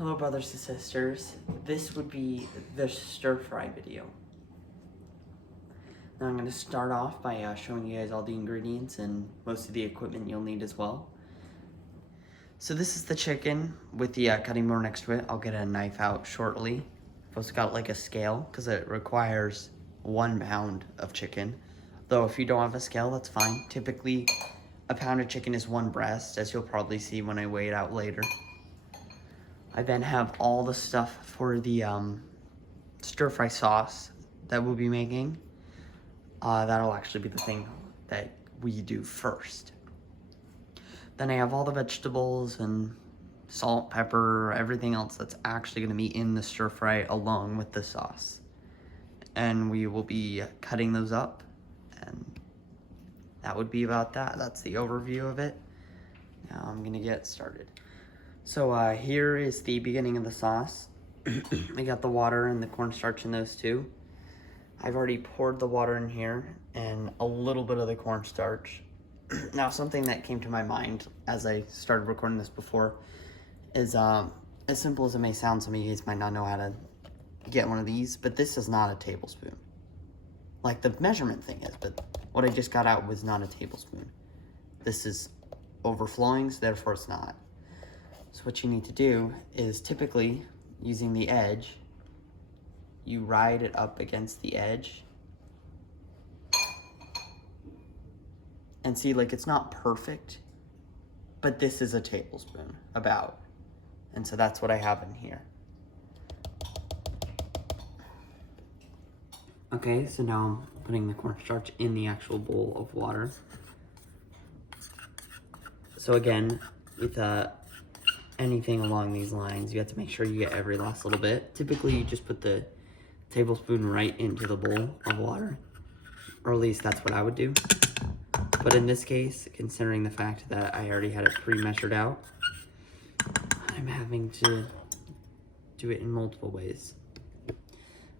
Hello brothers and sisters, this would be the stir fry video. Now I'm going to start off by showing you guys all the ingredients and most of the equipment you'll need as well. So this is the chicken with the cutting board next to it. I'll get a knife out shortly. I've also got like a scale because it requires 1 pound of chicken. Though if you don't have a scale, that's fine. Typically a pound of chicken is 1 breast, as you'll probably see when I weigh it out later. I then have all the stuff for the stir fry sauce that we'll be making. That'll actually be the thing that we do first. Then I have all the vegetables and salt, pepper, everything else that's actually gonna be in the stir fry along with the sauce. And we will be cutting those up, and that would be about that. That's the overview of it. Now I'm gonna get started. So here is the beginning of the sauce. I got the water and the cornstarch in those two. I've already poured the water in here and a little bit of the cornstarch. Now something that came to my mind as I started recording this before is as simple as it may sound, some of you guys might not know how to get one of these, but this is not a tablespoon. Like the measurement thing is, but what I just got out was not a tablespoon. This is overflowing, so therefore it's not. So what you need to do is, typically using the edge, you ride it up against the edge. And see, like, it's not perfect, but this is a tablespoon, about. And so that's what I have in here. Okay, so now I'm putting the cornstarch in the actual bowl of water. So again, with anything along these lines, you have to make sure you get every last little bit. Typically, you just put the tablespoon right into the bowl of water, or at least that's what I would do. But in this case, considering the fact that I already had it pre-measured out, I'm having to do it in multiple ways.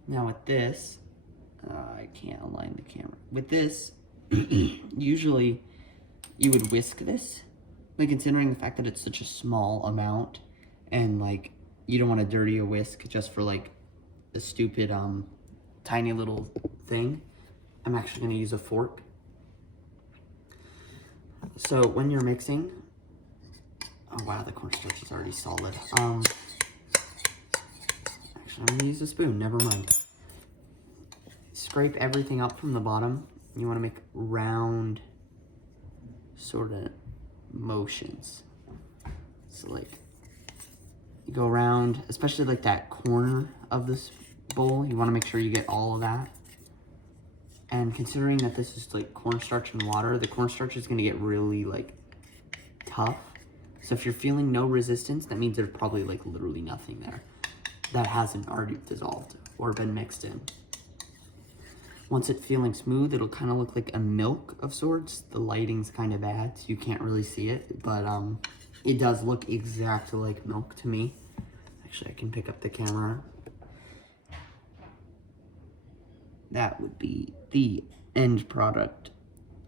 Now with this, I can't align the camera. With this, usually you would whisk this. Like, considering the fact that it's such a small amount, and like you don't want to dirty a whisk just for like a stupid tiny little thing, I'm actually going to use a fork. So when you're mixing, oh wow, the cornstarch is already solid. Actually, I'm going to use a spoon, never mind. Scrape everything up from the bottom. You want to make round sort of motions. So like you go around, especially like that corner of this bowl, you want to make sure you get all of that. And considering that this is like cornstarch and water, the cornstarch is going to get really like tough. So if you're feeling no resistance, that means there's probably like literally nothing there that hasn't already dissolved or been mixed in. Once it's feeling smooth, it'll kind of look like a milk of sorts. The lighting's kind of bad, so you can't really see it, but it does look exactly like milk to me. Actually, I can pick up the camera. That would be the end product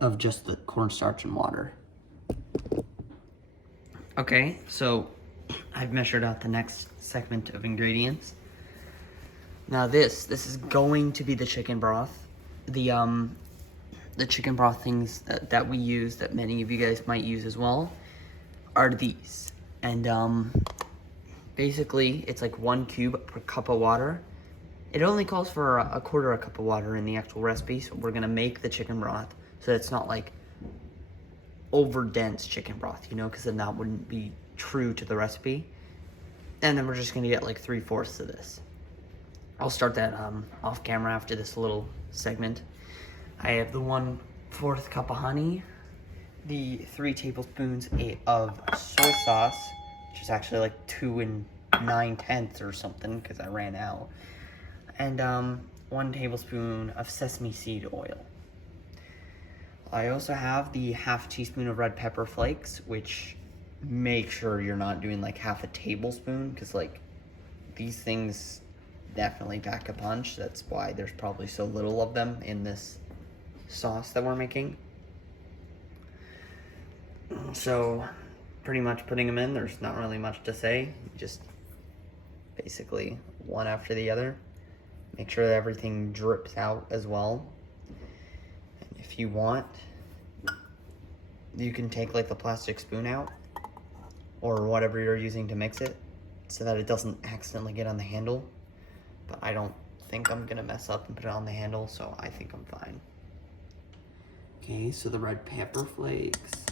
of just the cornstarch and water. Okay, so I've measured out the next segment of ingredients. Now this is going to be the chicken broth. The chicken broth things that we use, that many of you guys might use as well, are these. And basically it's like 1 cube per cup of water. It only calls for a quarter a cup of water in the actual recipe, so we're gonna make the chicken broth so it's not like over dense chicken broth, you know, because then that wouldn't be true to the recipe. And then we're just gonna get like 3/4 of this. I'll start that off camera after this little segment. I have the 1/4 cup of honey, the 3 tablespoons of soy sauce, which is actually like 2 9/10 or something because I ran out, and 1 tablespoon of sesame seed oil. I also have the 1/2 teaspoon of red pepper flakes, which make sure you're not doing like 1/2 tablespoon because like these things definitely pack a punch. That's why there's probably so little of them in this sauce that we're making. So pretty much putting them in, there's not really much to say. Just basically one after the other. Make sure that everything drips out as well. And if you want, you can take like the plastic spoon out or whatever you're using to mix it so that it doesn't accidentally get on the handle. But I don't think I'm gonna mess up and put it on the handle, so I think I'm fine. Okay, so the red pepper flakes.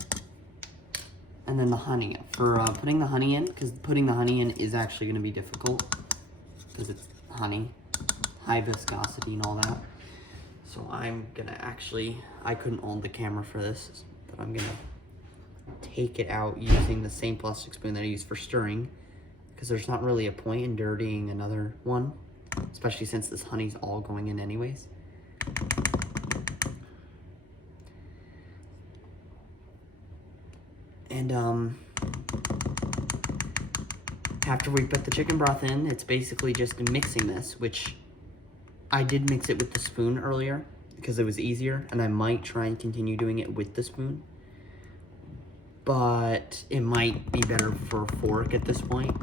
And then the honey. For putting the honey in, because putting the honey in is actually gonna be difficult because it's honey, high viscosity and all that. So I'm gonna I couldn't hold the camera for this, but I'm gonna take it out using the same plastic spoon that I use for stirring, because there's not really a point in dirtying another one, especially since this honey's all going in anyways. And after we put the chicken broth in, it's basically just mixing this, which I did mix it with the spoon earlier because it was easier, and I might try and continue doing it with the spoon. But it might be better for a fork at this point.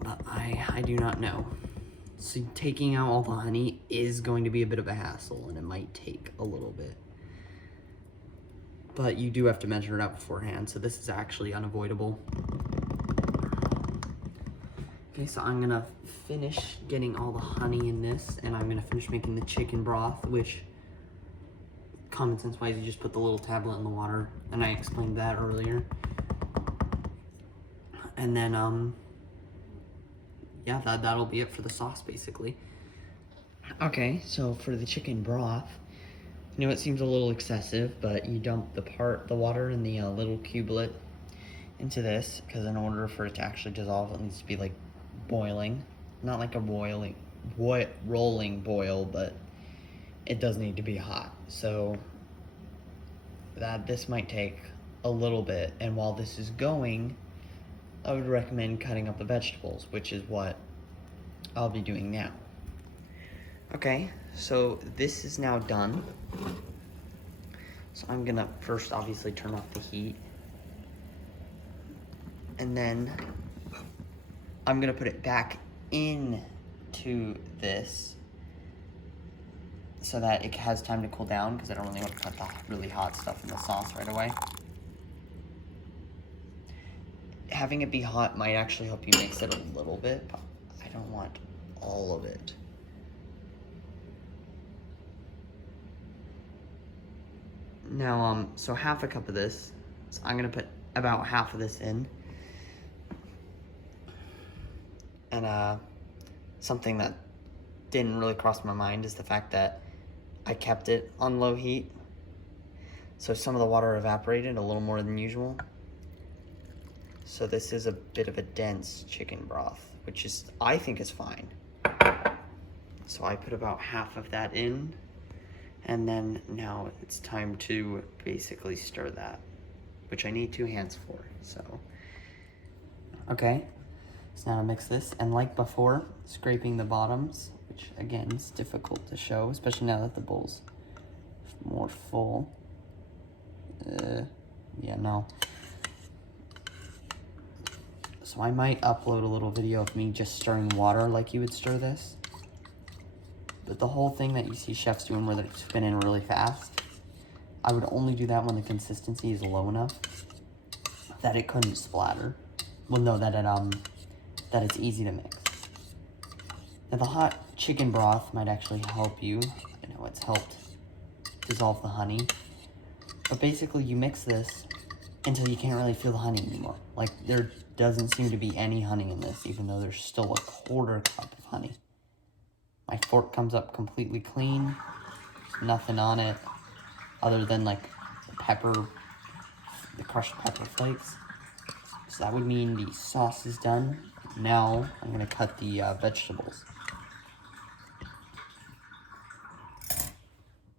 But I do not know. So taking out all the honey is going to be a bit of a hassle, and it might take a little bit. But you do have to measure it out beforehand, so this is actually unavoidable. Okay, so I'm gonna finish getting all the honey in this, and I'm gonna finish making the chicken broth, which, common sense wise, you just put the little tablet in the water, and I explained that earlier. And then, yeah, that'll be it for the sauce, basically. Okay, so for the chicken broth, you know, it seems a little excessive, but you dump the water in the little cubelet into this, because in order for it to actually dissolve, it needs to be like boiling. Not like a rolling boil, but it does need to be hot. So this might take a little bit, and while this is going, I would recommend cutting up the vegetables, which is what I'll be doing now. Okay, so this is now done. So I'm gonna first obviously turn off the heat, and then I'm gonna put it back into this so that it has time to cool down, because I don't really want to put the really hot stuff in the sauce right away. Having it be hot might actually help you mix it a little bit, but I don't want all of it. Now, so half a cup of this, so I'm gonna put about half of this in. And something that didn't really cross my mind is the fact that I kept it on low heat. So some of the water evaporated a little more than usual. So this is a bit of a dense chicken broth, which I think is fine. So I put about half of that in. And then now it's time to basically stir that, which I need 2 hands for, so. Okay, so now to mix this, and like before, scraping the bottoms, which again is difficult to show, especially now that the bowl's more full. Yeah, no. So I might upload a little video of me just stirring water like you would stir this. But the whole thing that you see chefs doing where they spin in really fast, I would only do that when the consistency is low enough that it couldn't splatter. Well, no, that it's easy to mix. Now the hot chicken broth might actually help you. I know it's helped dissolve the honey. But basically you mix this until you can't really feel the honey anymore. Like there doesn't seem to be any honey in this, even though there's still a 1/4 cup of honey. My fork comes up completely clean, nothing on it other than like the crushed pepper flakes. So that would mean the sauce is done. Now I'm gonna cut the vegetables.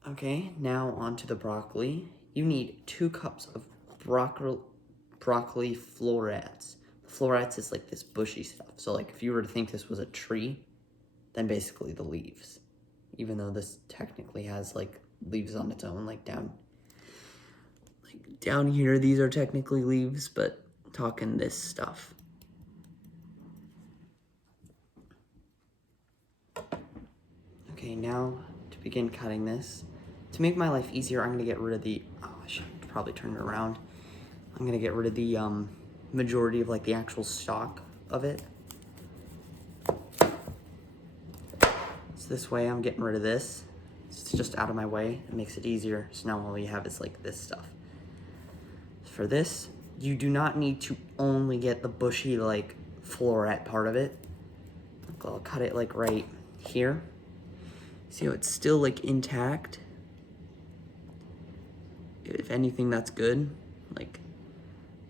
Okay, now onto the broccoli. You need 2 cups of broccoli florets. Florets is like this bushy stuff. So like if you were to think this was a tree, then basically the leaves, even though this technically has like leaves on its own, like down here, these are technically leaves, but talking this stuff. Okay, now to begin cutting this. To make my life easier, I'm gonna get rid of the, oh, I should probably turn it around. I'm gonna get rid of the majority of like the actual stalk of it. So this way I'm getting rid of this. It's just out of my way. It makes it easier. So now all we have is like this stuff. For this, you do not need to only get the bushy like floret part of it. I'll cut it like right here. See how it's still like intact? If anything, that's good. Like,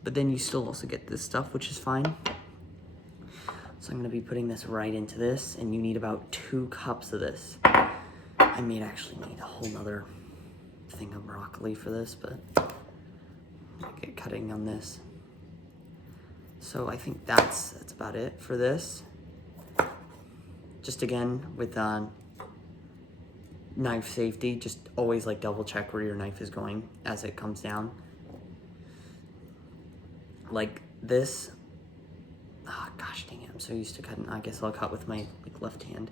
but then you still also get this stuff, which is fine. So I'm gonna be putting this right into this, and you need about 2 cups of this. I may actually need a whole nother thing of broccoli for this, but I'll get cutting on this. So I think that's about it for this. Just again, with knife safety, just always like double check where your knife is going as it comes down. Like this, oh gosh dang it, I'm so used to cutting. I guess I'll cut with my like left hand.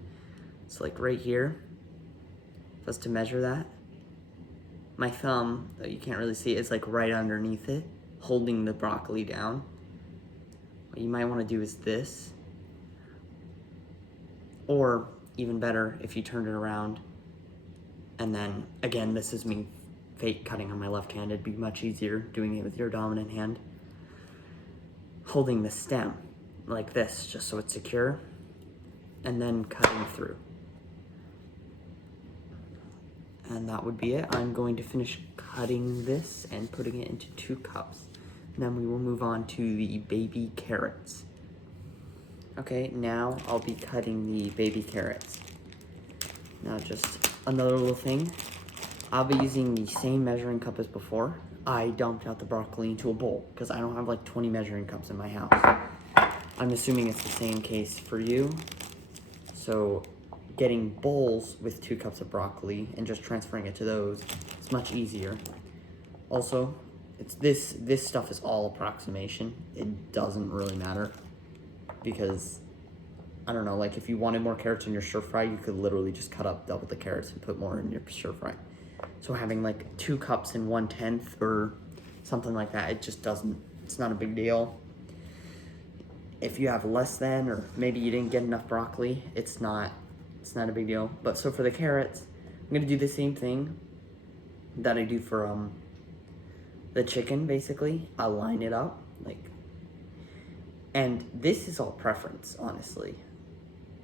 So like right here, just to measure that. My thumb, though you can't really see it, is like right underneath it, holding the broccoli down. What you might want to do is this, or even better, if you turn it around, and then again, this is me fake cutting on my left hand. It'd be much easier doing it with your dominant hand. Holding the stem like this, just so it's secure, and then cutting through. And that would be it. I'm going to finish cutting this and putting it into 2 cups. And then we will move on to the baby carrots. Okay, now I'll be cutting the baby carrots. Now just another little thing. I'll be using the same measuring cup as before. I dumped out the broccoli into a bowl because I don't have like 20 measuring cups in my house. I'm assuming it's the same case for you. So getting bowls with 2 cups of broccoli and just transferring it to those, it's much easier. Also, it's this stuff is all approximation. It doesn't really matter because, I don't know, like if you wanted more carrots in your stir fry, you could literally just cut up double the carrots and put more in your stir fry. So having like 2 cups and 1/10 or something like that, it just doesn't, it's not a big deal. If you have less than, or maybe you didn't get enough broccoli, it's not a big deal. But so for the carrots, I'm gonna do the same thing that I do for the chicken, basically. I'll line it up, like, and this is all preference, honestly.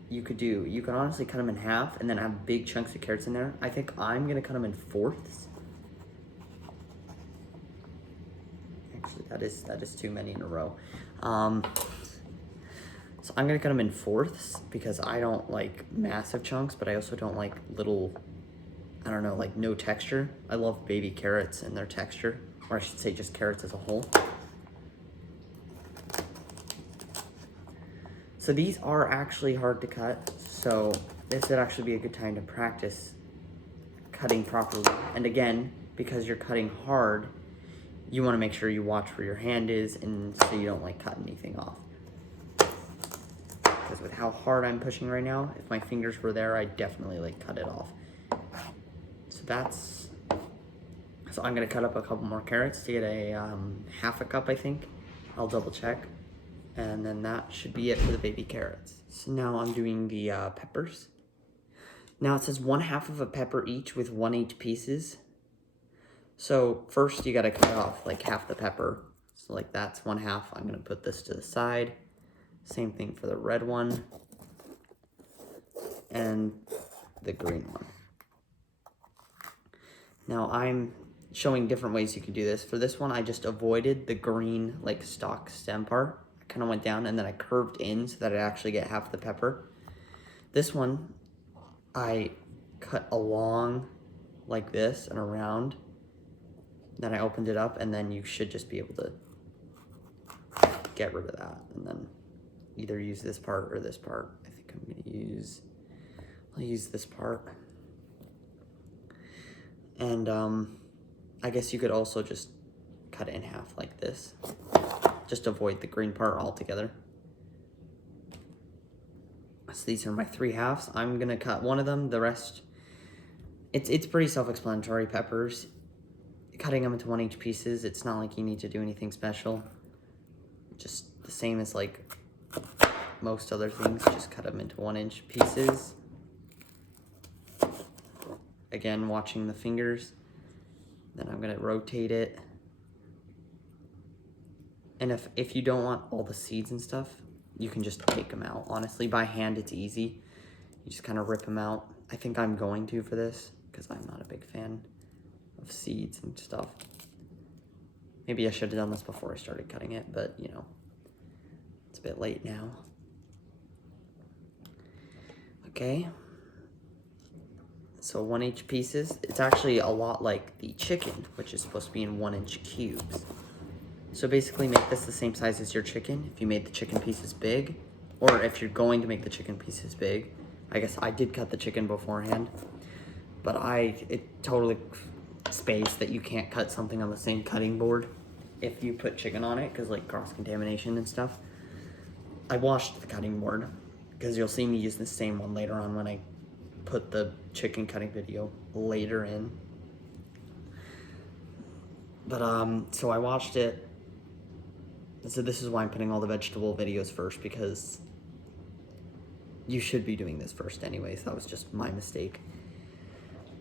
You could honestly cut them in half and then have big chunks of carrots in there. I think I'm gonna cut them in 4ths. Actually, that is too many in a row. So I'm gonna cut them in 4ths because I don't like massive chunks, but I also don't like little, I don't know, like no texture. I love baby carrots and their texture, or I should say just carrots as a whole. So these are actually hard to cut, so this would actually be a good time to practice cutting properly. And again, because you're cutting hard, you wanna make sure you watch where your hand is and so you don't like cut anything off. Because with how hard I'm pushing right now, if my fingers were there, I'd definitely like cut it off. So I'm gonna cut up a couple more carrots to get a half a cup, I think. I'll double check. And then that should be it for the baby carrots. So now I'm doing the peppers. Now it says 1/2 of a pepper each with 1/8 pieces. So first you gotta cut off like half the pepper. So like that's 1/2. I'm gonna put this to the side. Same thing for the red one and the green one. Now I'm showing different ways you can do this. For this one, I just avoided the green like stalk stem part. I kind of went down and then I curved in so that I actually get half the pepper. This one, I cut along like this and around. Then I opened it up and then you should just be able to get rid of that. And then either use this part or this part. I think I'll use this part. And I guess you could also just cut it in half like this. Just avoid the green part altogether. So these are my 3 halves. I'm gonna cut one of them, the rest, it's pretty self-explanatory, peppers. Cutting them into 1-inch pieces, it's not like you need to do anything special. Just the same as like most other things, just cut them into 1-inch pieces. Again, watching the fingers. Then I'm gonna rotate it. And if you don't want all the seeds and stuff, you can just take them out. Honestly, by hand, it's easy. You just kind of rip them out. I think I'm going to for this, because I'm not a big fan of seeds and stuff. Maybe I should have done this before I started cutting it, but you know, it's a bit late now. Okay. So 1-inch pieces. It's actually a lot like the chicken, which is supposed to be in 1-inch cubes. So basically make this the same size as your chicken if you made the chicken pieces big, or if you're going to make the chicken pieces big. I guess I did cut the chicken beforehand, but it totally spaced that you can't cut something on the same cutting board if you put chicken on it, because like cross-contamination and stuff. I washed the cutting board, because you'll see me use the same one later on when I put the chicken cutting video later in. But so I watched it. So this is why I'm putting all the vegetable videos first, because you should be doing this first anyways. That was just my mistake.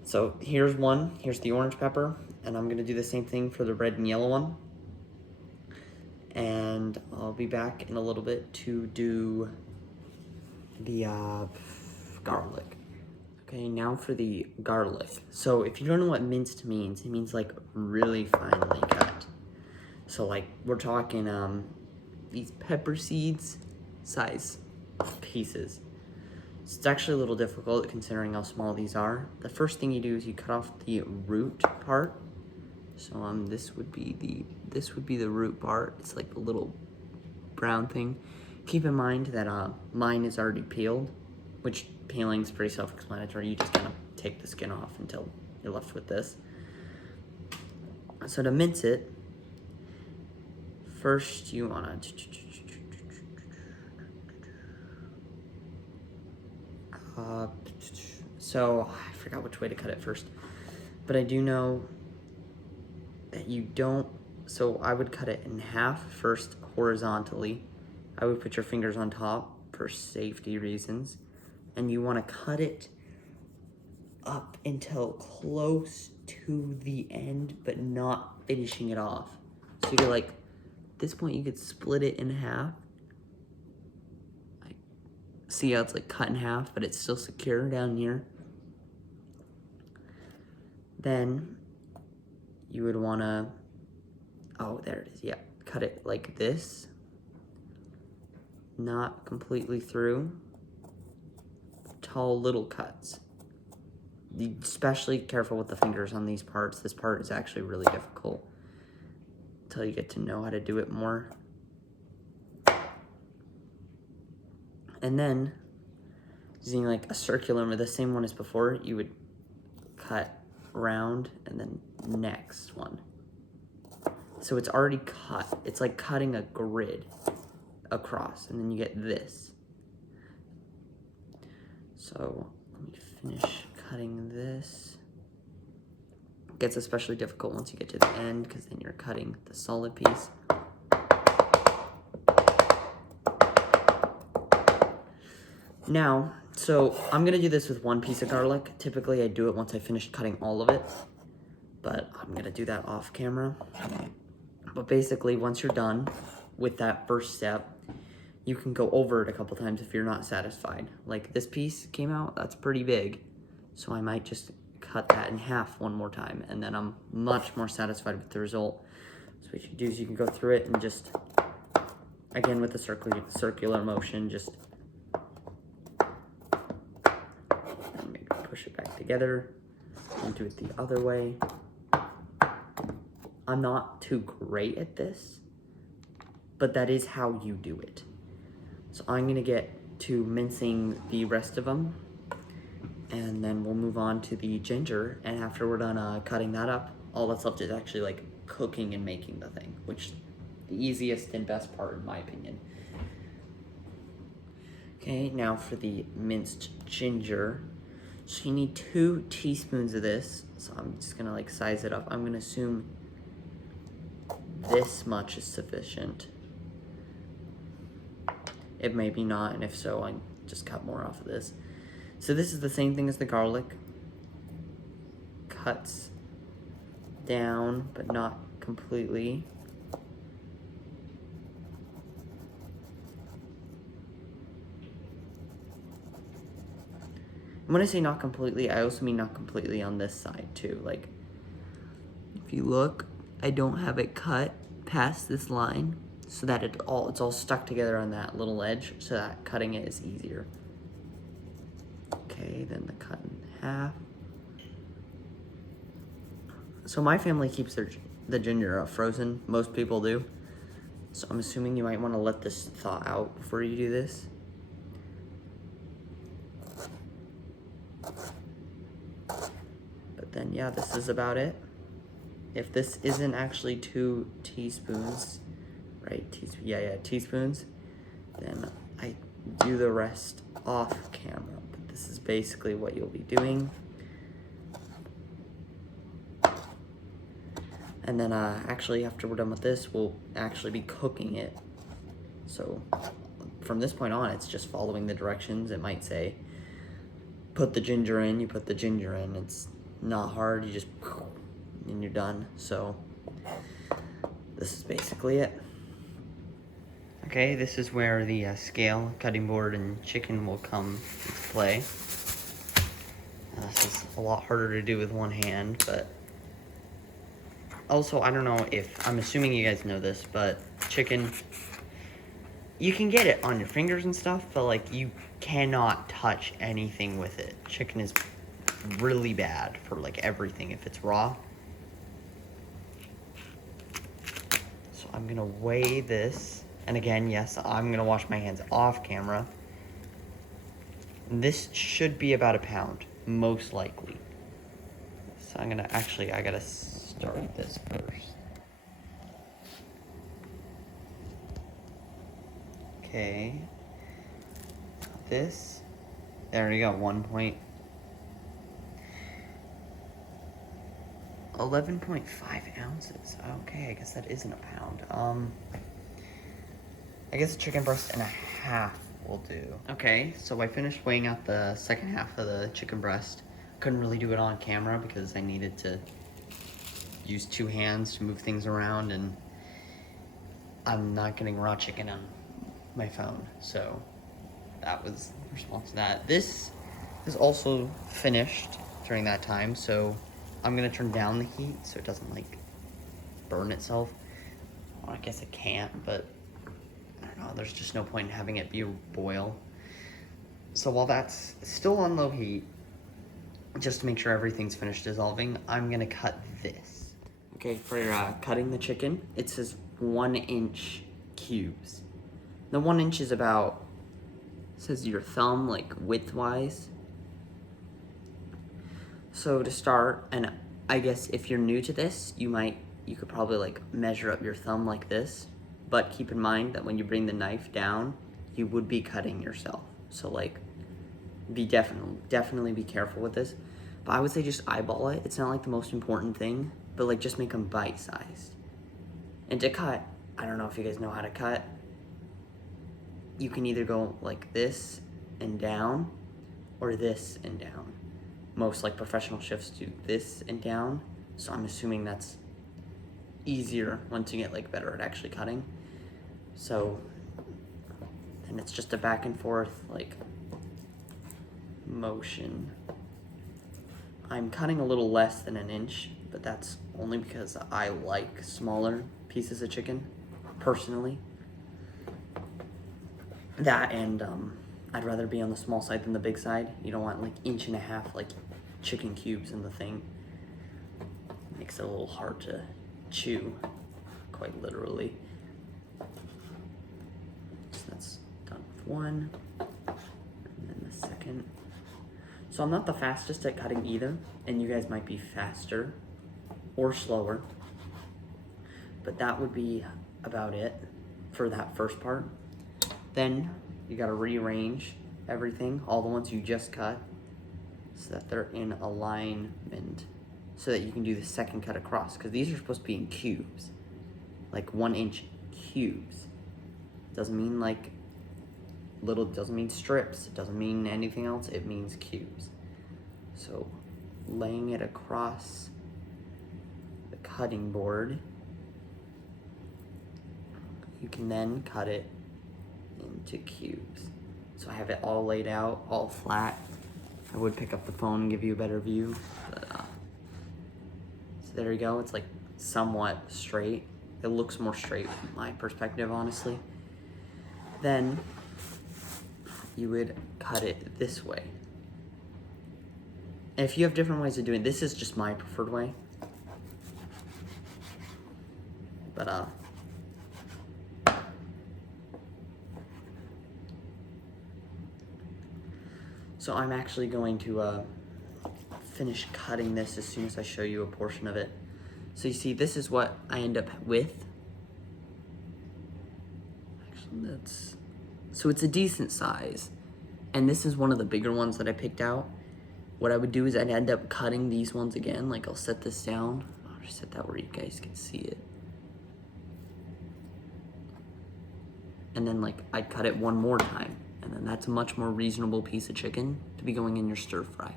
So here's one. Here's the orange pepper, and I'm gonna do the same thing for the red and yellow one. And I'll be back in a little bit to do the garlic. Okay, now for the garlic. So if you don't know what minced means, it means like really finely cut. So like we're talking these pepper seeds size pieces. So it's actually a little difficult considering how small these are. The first thing you do is you cut off the root part. So this would be the root part. It's like the little brown thing. Keep in mind that mine is already peeled, which peeling is pretty self-explanatory. You just kind of take the skin off until you're left with this. So to mince it, first you wanna so I forgot which way to cut it first, but I do know that you don't. So I would cut it in half first horizontally. I would put your fingers on top for safety reasons, and you want to cut it up until close to the end, but not finishing it off. So you're like, at this point you could split it in half. Like, see how it's like cut in half, but it's still secure down here. Then you would want to, oh, there it is, yeah. Cut it like this. Not completely through. Tall little cuts. Especially careful with the fingers on these parts. This part is actually really difficult until you get to know how to do it more. And then, using like a circular, the same one as before, you would cut round and then next one. So it's already cut. It's like cutting a grid across, and then you get this. So let me finish cutting this. It gets especially difficult once you get to the end, because then you're cutting the solid piece. Now, so I'm gonna do this with one piece of garlic. Typically I do it once I finish cutting all of it, but I'm gonna do that off camera. But basically, once you're done with that first step, you can go over it a couple times if you're not satisfied. Like this piece came out, that's pretty big. So I might just cut that in half one more time, and then I'm much more satisfied with the result. So what you do is you can go through it and just, again with the circular motion, just maybe push it back together and do it the other way. I'm not too great at this, but that is how you do it. So I'm gonna get to mincing the rest of them, and then we'll move on to the ginger. And after we're done cutting that up, all that's left is actually like cooking and making the thing, which is the easiest and best part in my opinion. Okay, now for the minced ginger. So you need 2 teaspoons of this. So I'm just gonna like size it up. I'm gonna assume this much is sufficient. It may be not, and if so, I just cut more off of this. So this is the same thing as the garlic. Cuts down, but not completely. And when I say not completely, I also mean not completely on this side too. Like, if you look, I don't have it cut past this line so that it's all stuck together on that little edge so that cutting it is easier. Okay, then the cut in half. So my family keeps the ginger frozen. Most people do. So I'm assuming you might want to let this thaw out before you do this. But then, yeah, this is about it. If this isn't actually 2 teaspoons, right? Teaspoons, then I do the rest off camera. But this is basically what you'll be doing. And then actually after we're done with this, we'll actually be cooking it. So from this point on, it's just following the directions. It might say, put the ginger in, you put the ginger in. It's not hard, you just, and you're done. So this is basically it. Okay, this is where the scale, cutting board, and chicken will come into play. This is a lot harder to do with one hand, but also, I don't know if, I'm assuming you guys know this, but chicken, you can get it on your fingers and stuff, but like you cannot touch anything with it. Chicken is really bad for like everything if it's raw. So I'm gonna weigh this, and again, yes, I'm gonna wash my hands off camera. This should be about 1 pound, most likely. So I'm gonna, actually, I gotta start this first. Okay. This, there we go, 11.5 ounces. Okay, I guess that isn't 1 pound. I guess a chicken breast and a half will do. Okay, so I finished weighing out the second half of the chicken breast. Couldn't really do it on camera because I needed to use 2 hands to move things around, and I'm not getting raw chicken on my phone, so that was the response to that. This is also finished during that time, so I'm gonna turn down the heat so it doesn't like burn itself. Well, I guess it can't, but I don't know, there's just no point in having it be a boil. So while that's still on low heat, just to make sure everything's finished dissolving, I'm gonna cut this. Okay, for cutting the chicken, it says 1-inch cubes. The 1 inch is about, says your thumb, like width-wise. So to start, and I guess if you're new to this, you could probably like measure up your thumb like this, but keep in mind that when you bring the knife down, you would be cutting yourself. So like, be definitely be careful with this. But I would say just eyeball it. It's not like the most important thing, but like just make them bite-sized. And to cut, I don't know if you guys know how to cut. You can either go like this and down, or this and down. Most like professional chefs do this and down, so I'm assuming that's easier once you get like better at actually cutting. So then it's just a back and forth like motion. I'm cutting a little less than 1 inch, but that's only because I like smaller pieces of chicken, personally. That and I'd rather be on the small side than the big side. You don't want like 1.5 inch like chicken cubes in the thing. It makes it a little hard to chew, quite literally. So that's done with one, and then the second. So I'm not the fastest at cutting either, and you guys might be faster or slower, but that would be about it for that first part. Then you gotta rearrange everything, all the ones you just cut, so that they're in alignment, so that you can do the second cut across, because these are supposed to be in cubes, like 1-inch cubes. Doesn't mean like little, doesn't mean strips, it doesn't mean anything else, it means cubes. So laying it across the cutting board, you can then cut it into cubes. So I have it all laid out, all flat. I would pick up the phone and give you a better view, but so there you go. It's like somewhat straight. It looks more straight from my perspective, honestly. Then you would cut it this way. And if you have different ways of doing it, this is just my preferred way. But so I'm actually going to finish cutting this as soon as I show you a portion of it. So you see, this is what I end up with. Actually, so it's a decent size. And this is one of the bigger ones that I picked out. What I would do is I'd end up cutting these ones again. Like, I'll set this down. I'll just set that where you guys can see it. And then like, I'd cut it one more time. And then that's a much more reasonable piece of chicken to be going in your stir fry.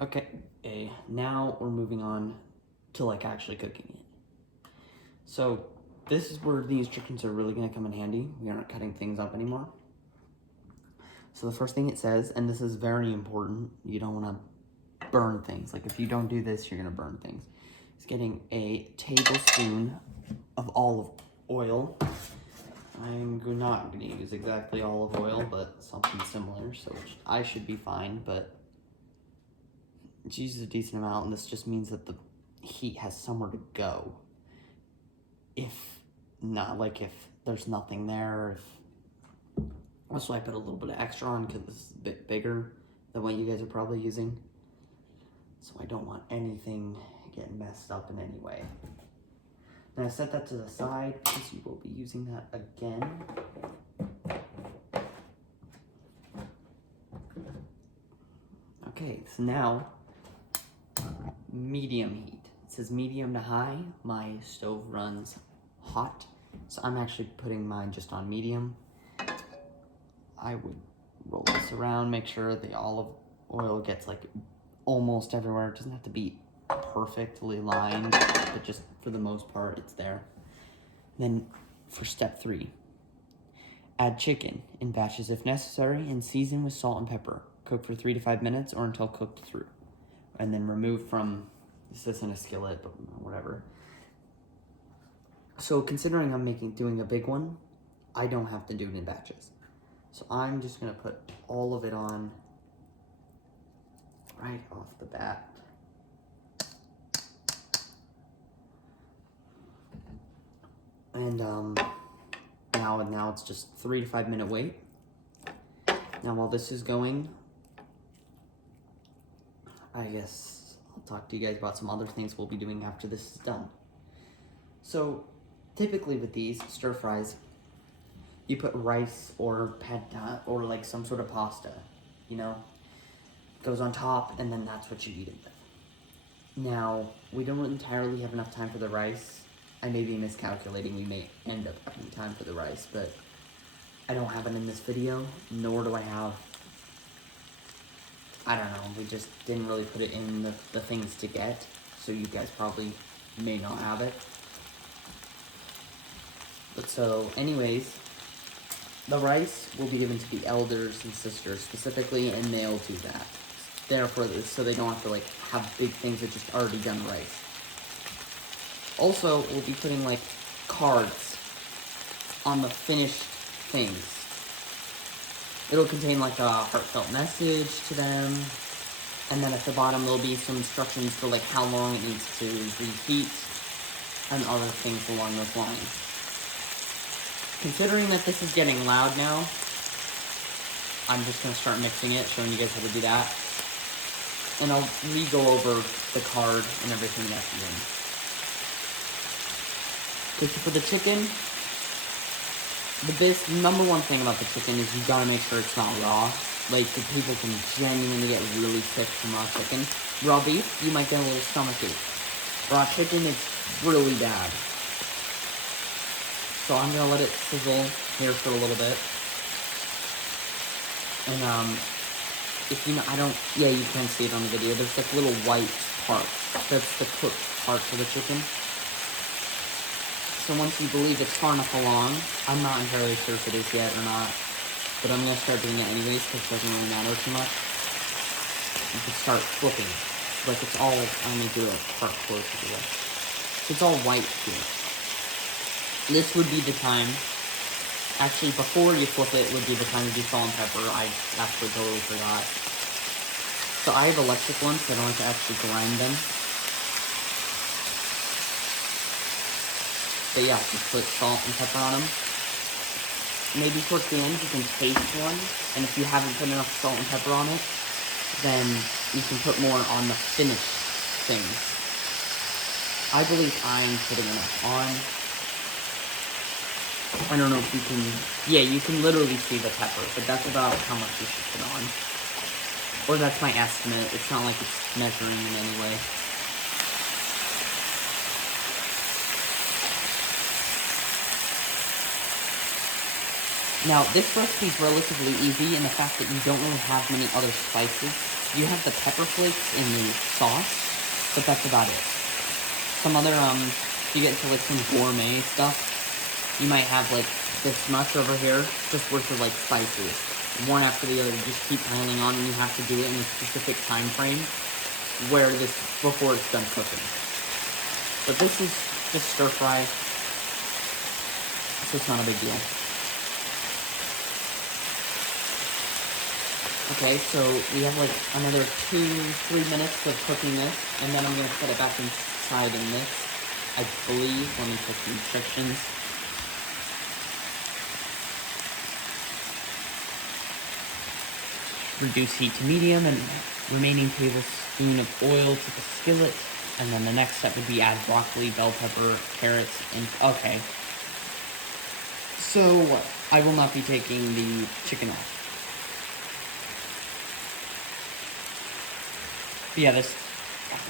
Okay, now we're moving on to like actually cooking it. So this is where these chickens are really gonna come in handy. We aren't cutting things up anymore. So the first thing it says, and this is very important, you don't wanna burn things. Like if you don't do this, you're gonna burn things. It's getting a tablespoon of olive oil. I'm not gonna use exactly olive oil, but something similar, so I should be fine, but it uses a decent amount, and this just means that the heat has somewhere to go. If not, like if there's nothing there, also I put a little bit of extra on because this is a bit bigger than what you guys are probably using. So I don't want anything getting messed up in any way. Now I set that to the side because you will be using that again. Okay, so now, medium heat. It says medium to high. My stove runs hot, so I'm actually putting mine just on medium. I would roll this around, make sure the olive oil gets like almost everywhere. It doesn't have to be perfectly lined, but just for the most part, it's there. Then for step 3, add chicken in batches if necessary and season with salt and pepper. Cook for 3 to 5 minutes or until cooked through. And then remove from, this isn't a skillet, but whatever. So considering I'm doing a big one, I don't have to do it in batches. So I'm just gonna put all of it on right off the bat. And now it's just 3 to 5 minute wait. Now while this is going, I guess I'll talk to you guys about some other things we'll be doing after this is done. So typically with these stir fries, you put rice or pad thai or like some sort of pasta, you know, goes on top, and then that's what you eat it with. Now, we don't entirely have enough time for the rice. I may be miscalculating, we may end up having time for the rice, but I don't have it in this video, nor do I have, I don't know, we just didn't really put it in the things to get, so you guys probably may not have it. But so, anyways, the rice will be given to the elders and sisters specifically, and they'll do that. Therefore, so they don't have to like have big things of just already done rice. Also, we'll be putting like cards on the finished things. It'll contain like a heartfelt message to them, and then at the bottom there'll be some instructions for like how long it needs to reheat and other things along those lines. Considering that this is getting loud now, I'm just going to start mixing it, showing you guys how to do that. And I'll re-go over the card and everything at the end. Okay, so for the chicken, number one thing about the chicken is you gotta make sure it's not raw. Like, people can genuinely get really sick from raw chicken. Raw beef, you might get a little stomachache. Raw chicken is really bad. So I'm gonna let it sizzle here for a little bit. And, if you know, yeah, you can see it on the video. There's like little white parts. That's the cooked parts of the chicken. So once you believe it's far enough along, I'm not entirely sure if it is yet or not, but I'm gonna start doing it anyways because it doesn't really matter too much. You can start flipping. Like it's all, I'm gonna do a part close to the way. So it's all white here. This would be the time. Actually, before you flip it would be the time to do salt and pepper. I actually totally forgot. So I have electric ones, so I don't have to actually grind them. But yeah, just put salt and pepper on them. Maybe towards the end you can taste one, and if you haven't put enough salt and pepper on it, then you can put more on the finished things. I believe I'm putting enough on. I don't know if you can, yeah, you can literally see the pepper, but that's about how much you should put on. Or that's my estimate. It's not like it's measuring in any way. Now, this recipe is relatively easy in the fact that you don't really have many other spices. You have the pepper flakes in the sauce, but that's about it. Some other, if you get into like some gourmet stuff, you might have like this much over here, just worth of like spices. One after the other, you just keep piling on, and you have to do it in a specific time frame where before it's done cooking. But this is just stir fry, so it's not a big deal. Okay, so we have like another 2-3 minutes of cooking this, and then I'm gonna put it back inside in this. I believe, let me check the instructions. Reduce heat to medium, and remaining tablespoon of oil to the skillet. And then the next step would be add broccoli, bell pepper, carrots, and okay. So I will not be taking the chicken off. But yeah,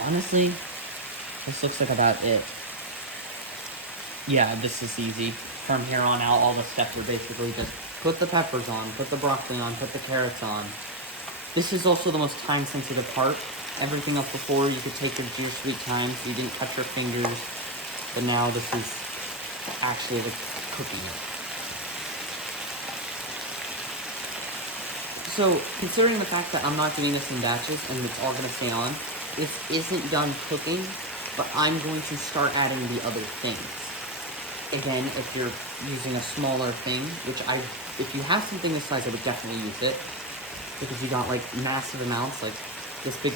honestly, this looks like about it. Yeah, this is easy. From here on out, all the steps are basically just put the peppers on, put the broccoli on, put the carrots on. This is also the most time-sensitive part. Everything else before, you could take your sweet time, so you didn't cut your fingers. But now this is actually like cooking it. So, considering the fact that I'm not doing this in batches and it's all going to stay on, this isn't done cooking, but I'm going to start adding the other things. Again, if you're using a smaller thing, if you have something this size, I would definitely use it. Because you got like massive amounts, like this big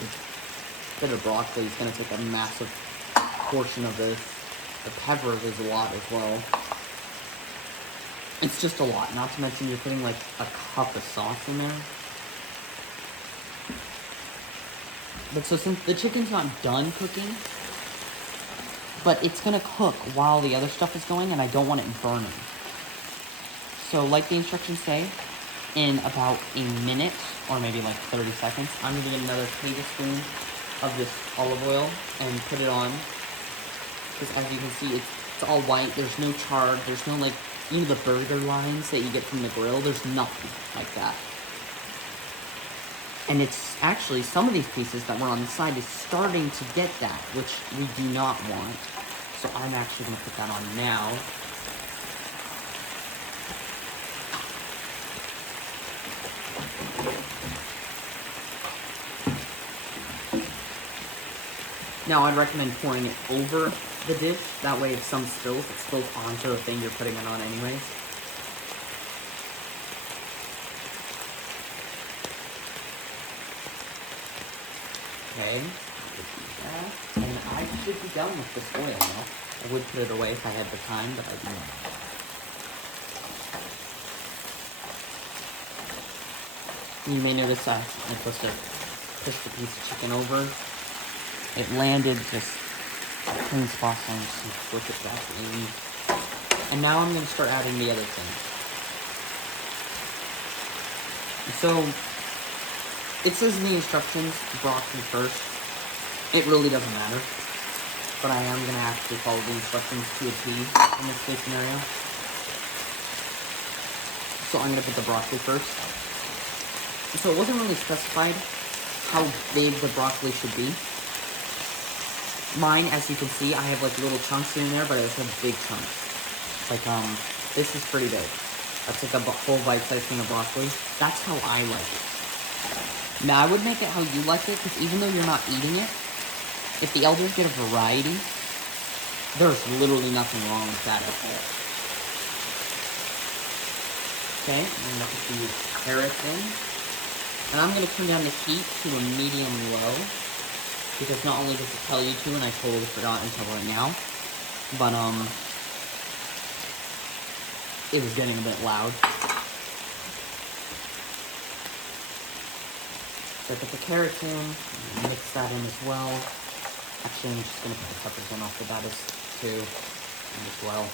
bit of broccoli is going to take a massive portion of this. The peppers is a lot as well. It's just a lot, not to mention you're putting like a cup of sauce in there. But so since the chicken's not done cooking, but it's going to cook while the other stuff is going, and I don't want it burning. So like the instructions say, in about a minute, or maybe like 30 seconds, I'm going to get another tablespoon of this olive oil and put it on. Because as you can see, it's all white, there's no char, there's no like, you know the burger lines that you get from the grill, there's nothing like that. And it's actually, some of these pieces that were on the side is starting to get that, which we do not want. So I'm actually going to put that on now. Now, I'd recommend pouring it over the dish. That way, if some spills, it spills onto the thing you're putting it on anyways. Okay. And I should be done with this oil now. I would put it away if I had the time, but I do not. You may notice I'm supposed to push the piece of chicken over. It landed just a clean spot, so I'm just going to flip it back in. And now I'm going to start adding the other thing. So, it says in the instructions, broccoli first. It really doesn't matter. But I am going to actually follow the instructions to a T in this case scenario. So I'm going to put the broccoli first. So it wasn't really specified how big the broccoli should be. Mine, as you can see, I have like little chunks here and there, but it has big chunks. Like, this is pretty big. That's like a full bite-sized thing of broccoli. That's how I like it. Now, I would make it how you like it, because even though you're not eating it, if the elders get a variety, there's literally nothing wrong with that at all. Okay, I'm going to put the carrots in. And I'm going to turn down the heat to a medium-low, because not only does it tell you to, and I totally forgot until right now, but, it was getting a bit loud. So I put the carrots in, mix that in as well. Actually, I'm just going to put the peppers in off the bat too, as well.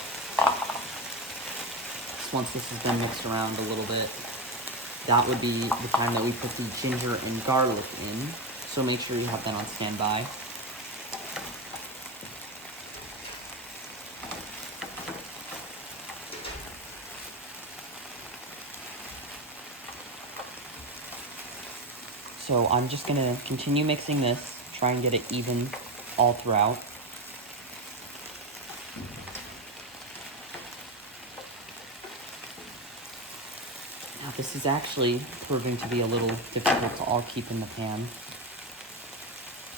So once this has been mixed around a little bit, that would be the time that we put the ginger and garlic in. So make sure you have that on standby. So I'm just going to continue mixing this, try and get it even all throughout. Now this is actually proving to be a little difficult to all keep in the pan.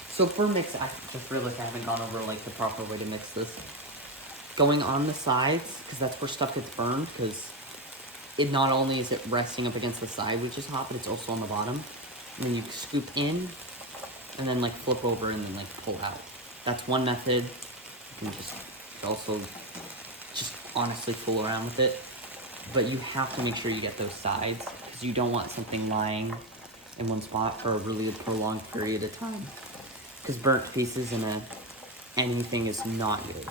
So for mix, I just realized I haven't gone over like the proper way to mix this. Going on the sides, because that's where stuff gets burned, because it not only is it resting up against the side, which is hot, but it's also on the bottom. And then you scoop in, and then like flip over and then like pull out. That's one method. You can just also just honestly fool around with it. But you have to make sure you get those sides, because you don't want something lying in one spot for a really prolonged period of time. Because burnt pieces in anything is not good.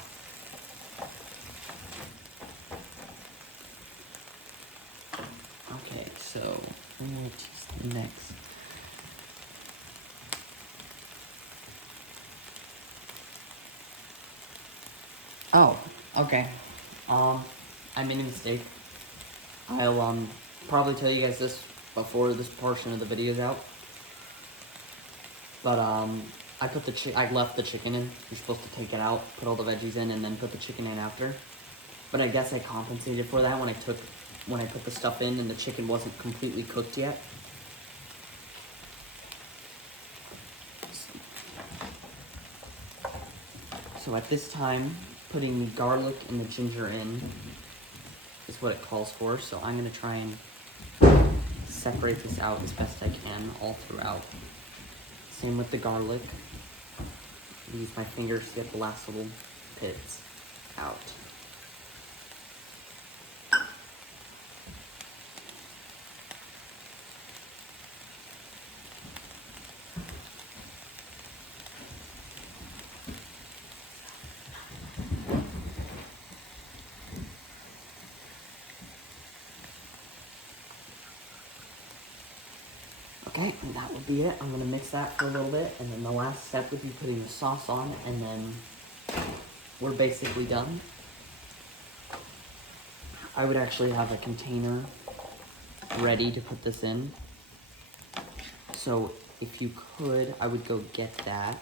Okay, so what's next? Oh, okay. I made a mistake. I'll probably tell you guys this before this portion of the video is out. But I left the chicken in. You're supposed to take it out, put all the veggies in, and then put the chicken in after. But I guess I compensated for that when I put the stuff in and the chicken wasn't completely cooked yet. So at this time, putting garlic and the ginger in is what it calls for. So I'm going to try and separate this out as best I can all throughout. Same with the garlic. Use my fingers to get the last little pits out. Okay, and that would be it. I'm going to mix that for a little bit, and then the last step would be putting the sauce on, and then we're basically done. I would actually have a container ready to put this in. So if you could, I would go get that.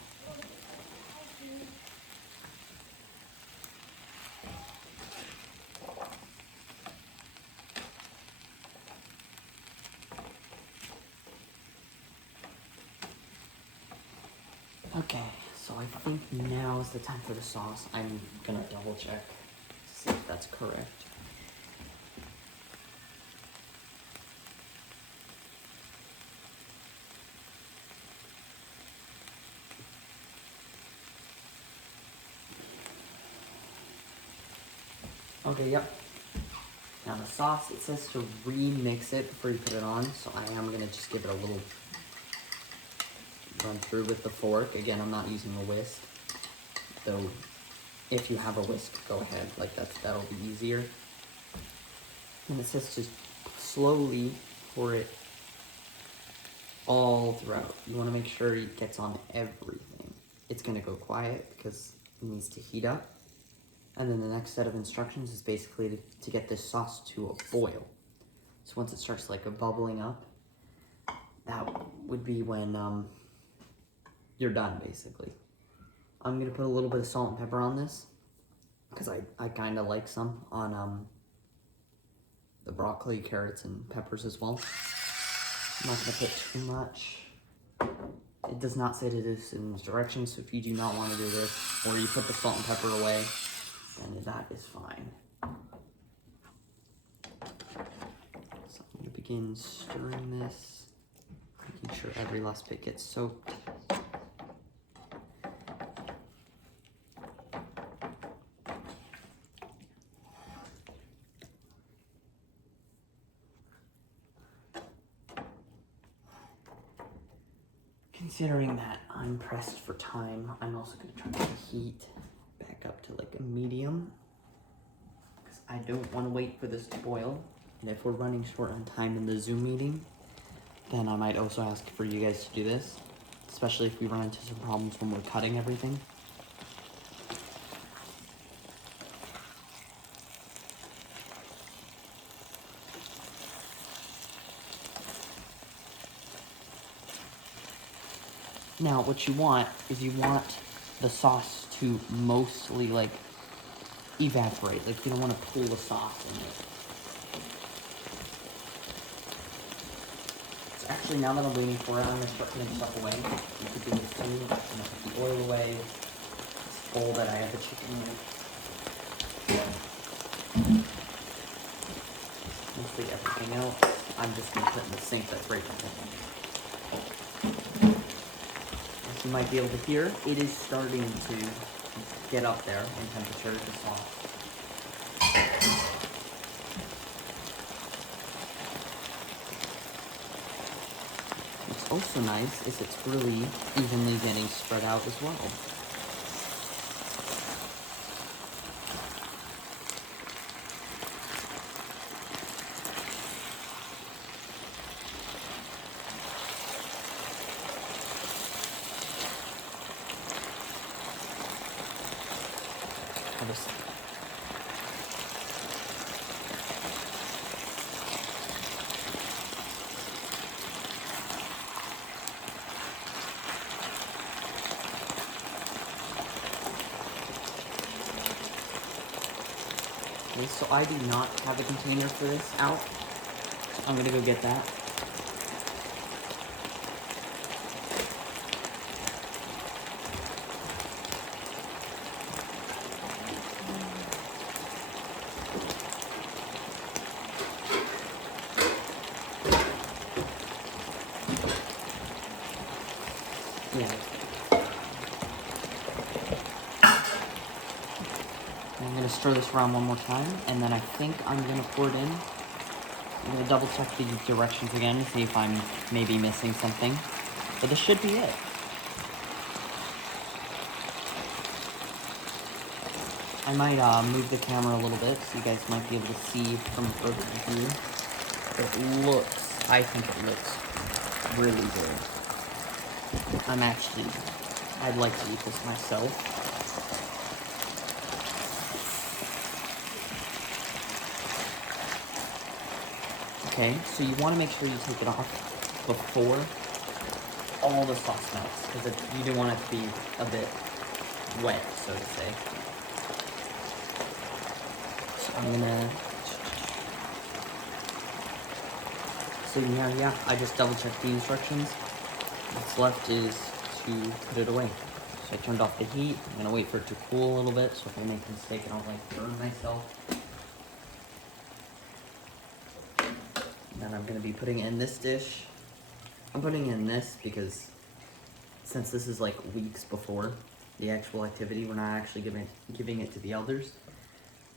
Okay, so I think now is the time for the sauce. I'm gonna double check to see if that's correct. Okay, yep. Now the sauce, it says to remix it before you put it on, so I am gonna just give it a little run through with the fork. Again, I'm not using a whisk, though if you have a whisk, go ahead, like that'll be easier. And it says to slowly pour it all throughout. You want to make sure it gets on everything. It's going to go quiet because it needs to heat up. And then the next set of instructions is basically to get this sauce to a boil. So once it starts like bubbling up, that would be when you're done, basically. I'm going to put a little bit of salt and pepper on this because I kind of like some on the broccoli, carrots, and peppers as well. I'm not going to put too much. It does not say to do this in this direction, so if you do not want to do this, or you put the salt and pepper away, then that is fine. So I'm going to begin stirring this, making sure every last bit gets soaked. Considering that I'm pressed for time, I'm also going to try to heat back up to like a medium, because I don't want to wait for this to boil. And if we're running short on time in the Zoom meeting, then I might also ask for you guys to do this, especially if we run into some problems when we're cutting everything. Now, what you want is you want the sauce to mostly, like, evaporate. Like, you don't want to pull the sauce in it. So actually, now that I'm waiting for it, I'm going to start putting stuff away. You could do this too. I'm going to put the oil away. This bowl that I have the chicken in. Mostly everything else, I'm just going to put in the sink that's right behind me. As you might be able to hear, it is starting to get up there in temperature, the sauce. What's also nice is it's really evenly getting spread out as well. Okay, so I do not have a container for this out, so I'm gonna go get that. Yeah. I'm gonna stir this around one more time, and then I think I'm gonna pour it in. I'm gonna double check the directions again to see if I'm maybe missing something. But this should be it. I might move the camera a little bit so you guys might be able to see from further view. It looks, I think it looks really good. I'd like to eat this myself. Okay, so you want to make sure you take it off before all the sauce melts, because you do want it to be a bit wet, so to say. So I'm gonna... So yeah, I just double checked the instructions. What's left is to put it away. So I turned off the heat. I'm gonna wait for it to cool a little bit, so if I make a mistake I don't like burn myself. And then I'm gonna be putting it in this dish. I'm putting it in this because since this is like weeks before the actual activity, we're not actually giving it to the elders.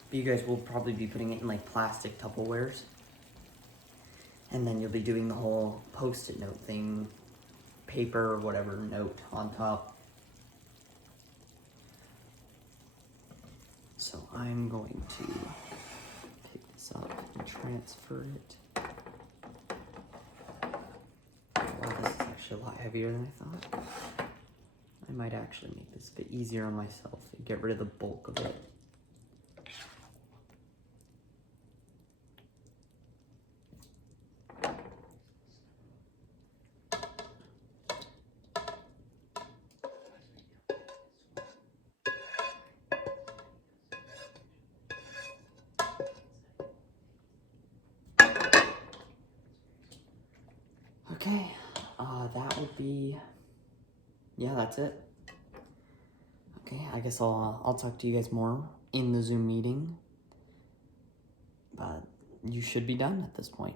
But you guys will probably be putting it in like plastic Tupperwares. And then you'll be doing the whole Post-it note thing, paper or whatever note on top. So I'm going to take this up and transfer it. While this is actually a lot heavier than I thought. I might actually make this a bit easier on myself and get rid of the bulk of it. Okay, that would be, yeah, that's it. Okay, I guess I'll talk to you guys more in the Zoom meeting, but you should be done at this point.